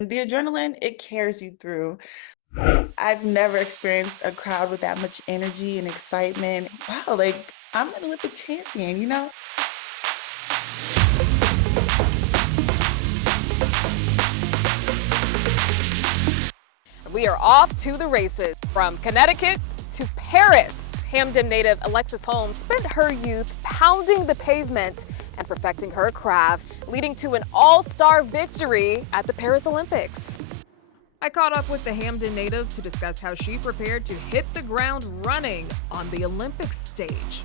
The adrenaline, it carries you through. I've never experienced a crowd with that much energy and excitement. Wow, like I'm an Olympic champion, you know? We are off to the races. From Connecticut to Paris, Hamden native Alexis Holmes spent her youth pounding the pavement and perfecting her craft, leading to an all-star victory at the Paris Olympics. I caught up with the Hamden native to discuss how she prepared to hit the ground running on the Olympic stage.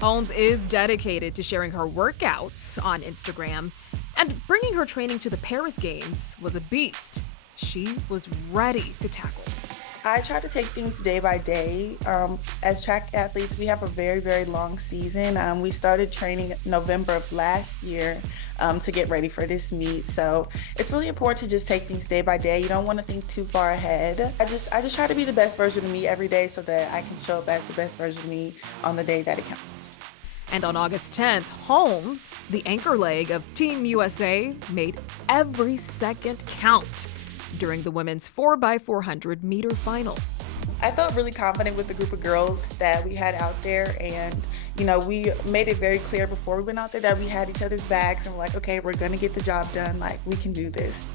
Holmes is dedicated to sharing her workouts on Instagram, and bringing her training to the Paris Games was a beast. She was ready to tackle. I try to take things day by day. As track athletes, we have a very, very long season. We started training November of last year to get ready for this meet. So it's really important to just take things day by day. You don't want to think too far ahead. I just try to be the best version of me every day so that I can show up as the best version of me on the day that it counts. And on August 10th, Holmes, the anchor leg of Team USA, made every second count during the women's 4x400 meter final. I felt really confident with the group of girls that we had out there, and we made it very clear before we went out there that we had each other's backs and we're like, okay, we're gonna get the job done, like we can do this.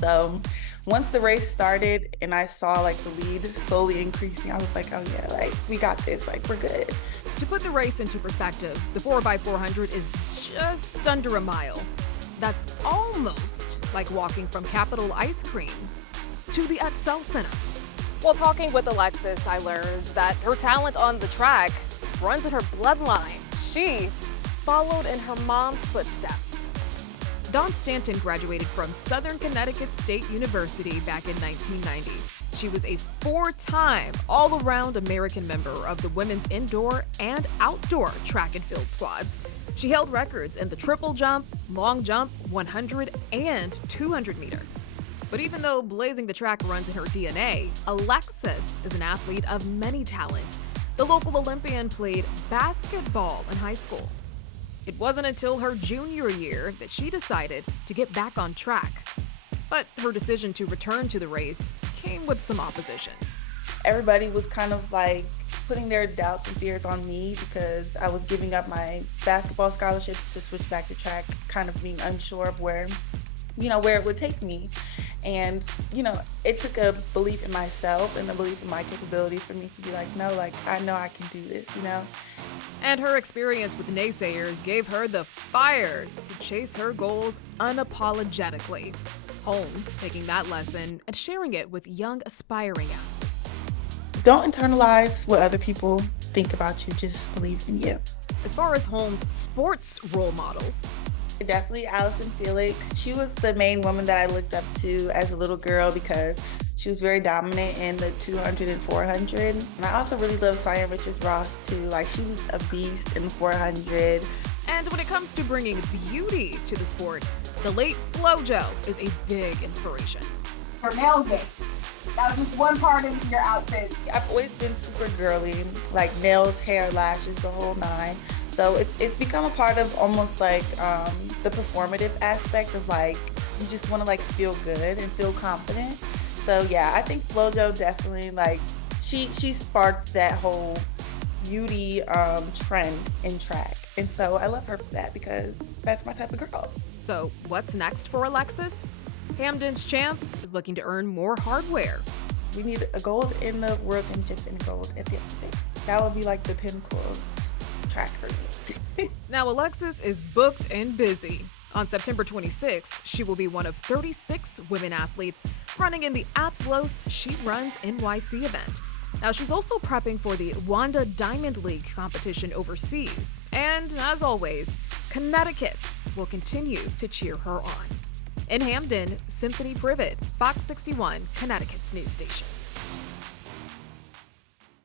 So once the race started and I saw like the lead slowly increasing, I was like, oh yeah, like we got this, like we're good. To put the race into perspective, the 4x400 is just under a mile. That's almost like walking from Capitol Ice Cream to the Excel Center. While talking with Alexis, I learned that her talent on the track runs in her bloodline. She followed in her mom's footsteps. Dawn Stanton graduated from Southern Connecticut State University back in 1990. She was a four-time all-around American member of the women's indoor and outdoor track and field squads. She held records in the triple jump, long jump, 100 and 200 meter. But even though blazing the track runs in her DNA, Alexis is an athlete of many talents. The local Olympian played basketball in high school. It wasn't until her junior year that she decided to get back on track. But her decision to return to the race came with some opposition. Everybody was kind of like putting their doubts and fears on me because I was giving up my basketball scholarships to switch back to track, kind of being unsure of where it would take me. And, it took a belief in myself and a belief in my capabilities for me to be like, no, like, I know I can do this, And her experience with naysayers gave her the fire to chase her goals unapologetically. Holmes taking that lesson and sharing it with young aspiring athletes. Don't internalize what other people think about you, just believe in you. As far as Holmes' sports role models, definitely Allison Felix. She was the main woman that I looked up to as a little girl because she was very dominant in the 200 and 400. And I also really love Cyan Richards-Ross too. Like she was a beast in the 400. And when it comes to bringing beauty to the sport, the late Flojo is a big inspiration. Her nail game. That was just one part of your outfit. I've always been super girly, like nails, hair, lashes, the whole nine. So it's become a part of almost like the performative aspect of like, you just want to like feel good and feel confident. So yeah, I think Flojo definitely like, she sparked that whole beauty trend in track. And so I love her for that because that's my type of girl. So what's next for Alexis? Hamden's champ is looking to earn more hardware. We need a gold in the World Championships and gold at the Olympics. That would be like the pinnacle of track for me. Now Alexis is booked and busy. On September 26th, she will be one of 36 women athletes running in the Athlos She Runs NYC event. Now she's also prepping for the Wanda Diamond League competition overseas. And as always, Connecticut will continue to cheer her on. In Hamden, Symphony Privet, FOX61, Connecticut's news station.